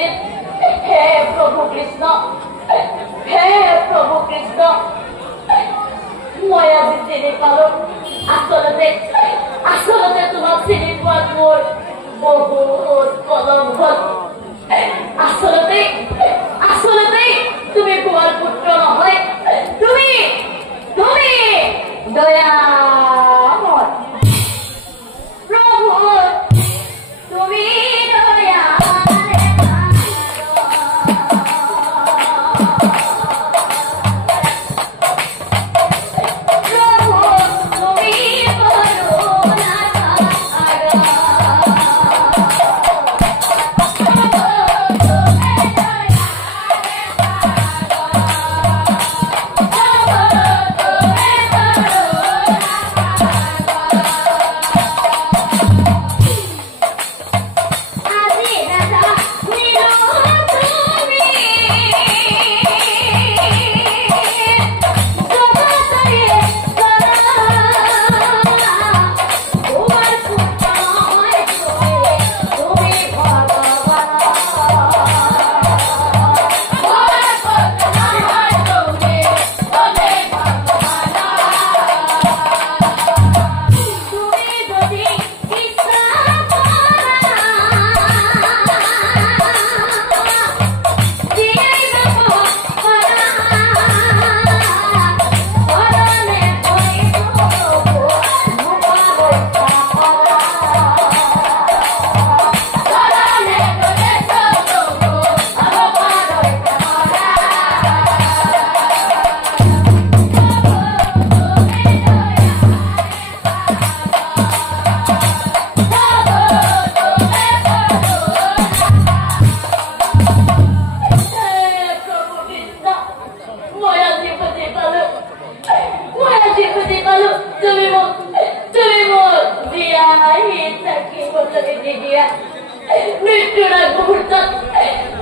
উচিত। হে প্ৰভু কৃষ্ণ, হে প্ৰভু কৃষ্ণ, মই আজি চিনি পালো আচলতে তোমাক চিনি পোৱাত মোৰ বহুত পলম হ'ল। আচলতে তুমি তোমাৰ পুত্ৰ নহয়, তুমি দয়াময় প্ৰভু, তুমি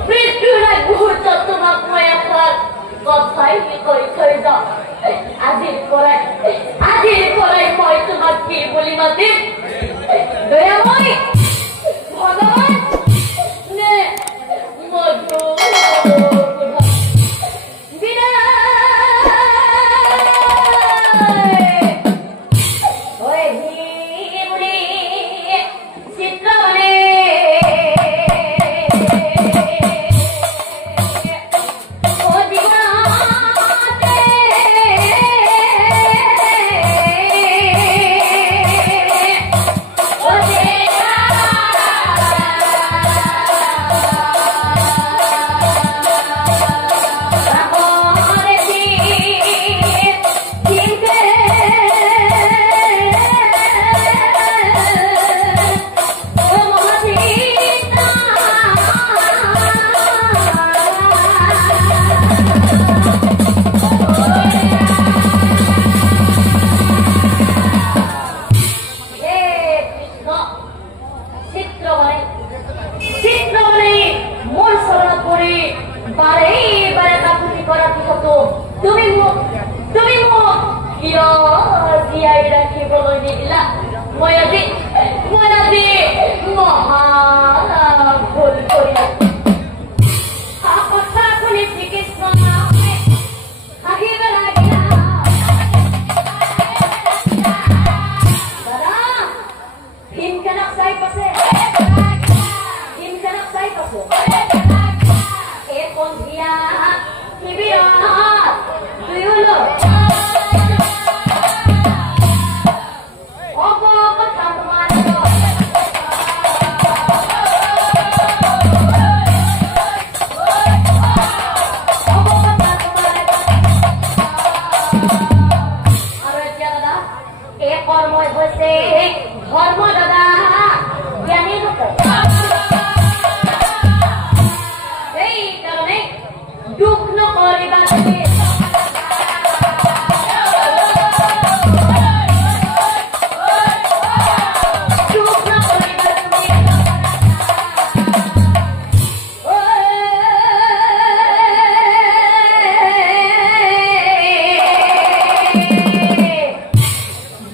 মৃত্যুৰ এক মুহূৰ্তত তোমাক মই এষাৰ কথাই কৈ থৈ যাওঁ। আজিৰ পৰাই মই তোমাক কি বুলি মাতিম? দয়াময়, ভগৱান নে মধু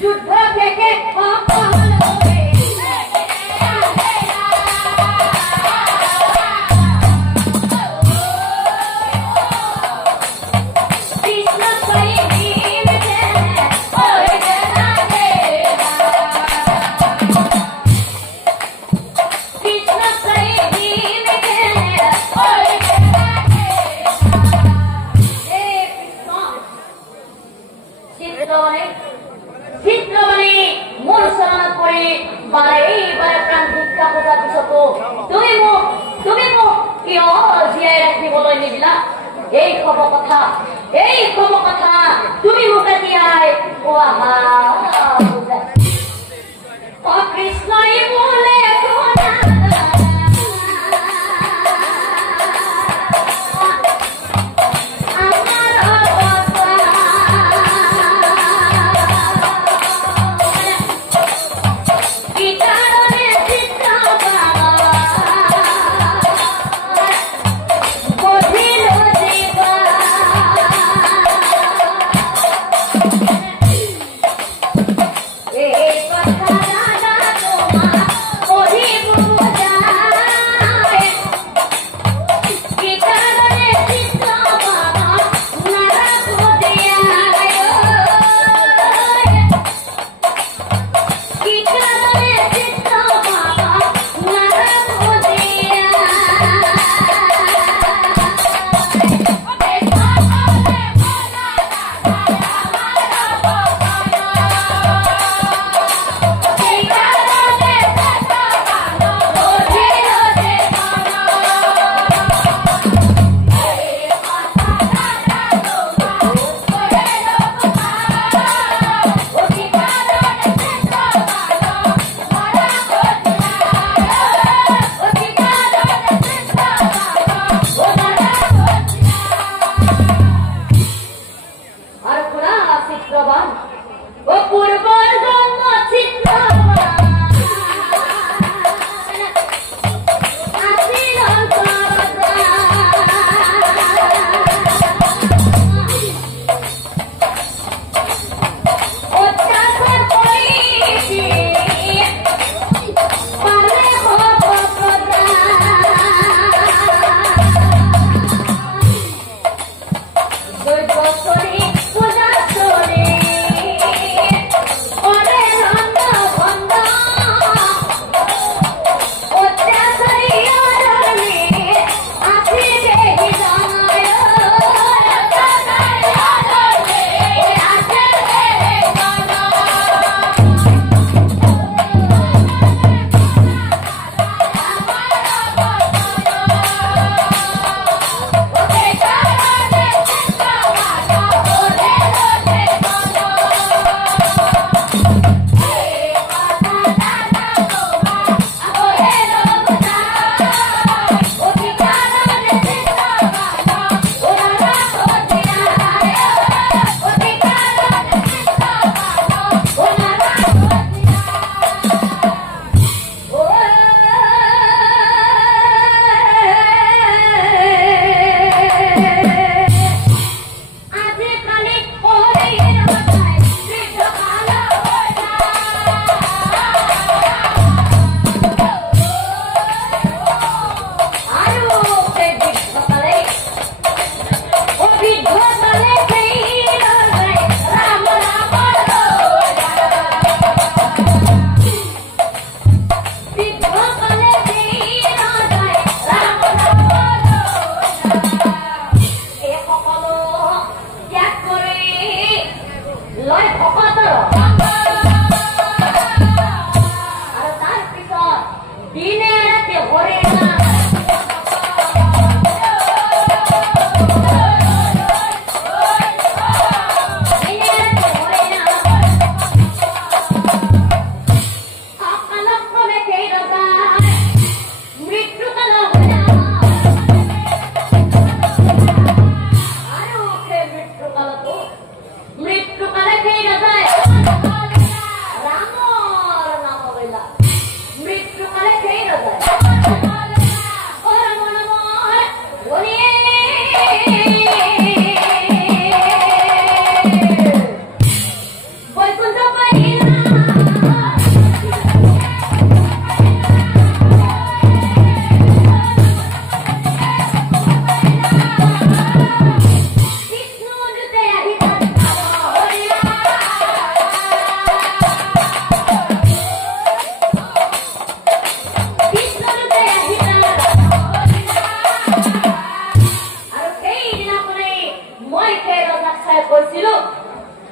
যুদ্ধ থেকে চিত্ৰবনে মনুষ্যৰণত কৰি বাৰে প্ৰাণ ভিক্ষা খোজাৰ পিছতো তুমি মোক কিয় জীয়াই ৰাখিবলৈ নিদিলা? এই খব কথা তুমি মোক এতিয়াই কোৱা। কৃষ্ণই বোলে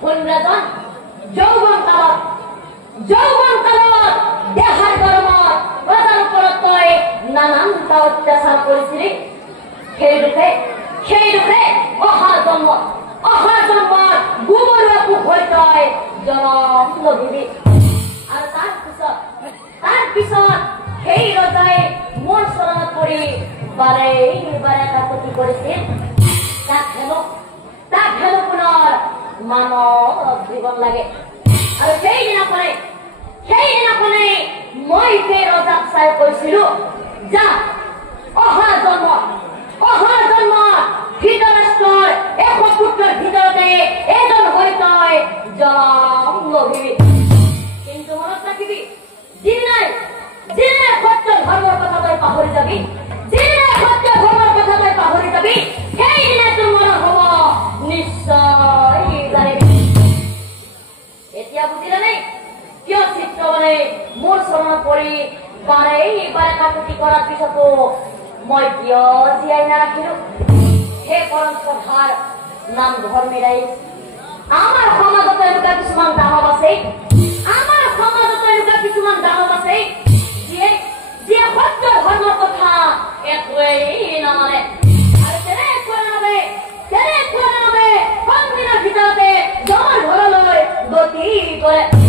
কোনজন যৌবন কালত দেহাৰ গৰমত প্ৰজাৰ ওপৰত তই নানানটা অত্যাচাৰ কৰিছিলি সেই ৰূপে অহা জন্মত গোবৰুৱা পোক হৈ তই জনম লভিবি আৰু তাৰ পিছত সেই ৰজাই মোৰ চৰণত পৰি বাৰে কাকতি কৰিছিল তাক হেনো পুনৰ মানৱ জীৱন লাগে আৰু সেইদিনাখনে মই সেই ৰজাক চাই কৈছিলো যা অহা জন্ম ধৃতৰাষ্ট্ৰৰ 100 পুত্ৰৰ ভিতৰতে এজন হৈ তই জনম লভিবি কিন্তু মনত ৰাখিবি যিদিনা সত্য ধৰ্মৰ কথা তই পাহৰি যাবি সেইদিনা তোৰ মনত হব নিশ্চয় জানিবি এতিয়া বুজিলা নাই কিয় চিত্ৰবনে মোৰ চৰণত পৰি বাৰে কাকতি কৰাৰ পিছতো মই কিয় জীয়াই নাৰাখিলো সেই পৰম শ্ৰদ্ধাৰ নাম ধৰ্মী ৰাইজ আমাৰ সমাজত এনেকুৱা কিছুমান দানৱ আছে যিয়ে সত্য ধৰ্মৰ কথা একোৱেই নামানে আৰু তেনেকুৱা নামে সংবিধানৰ ভিতৰতে জন ঘৰলৈ গতি কৰে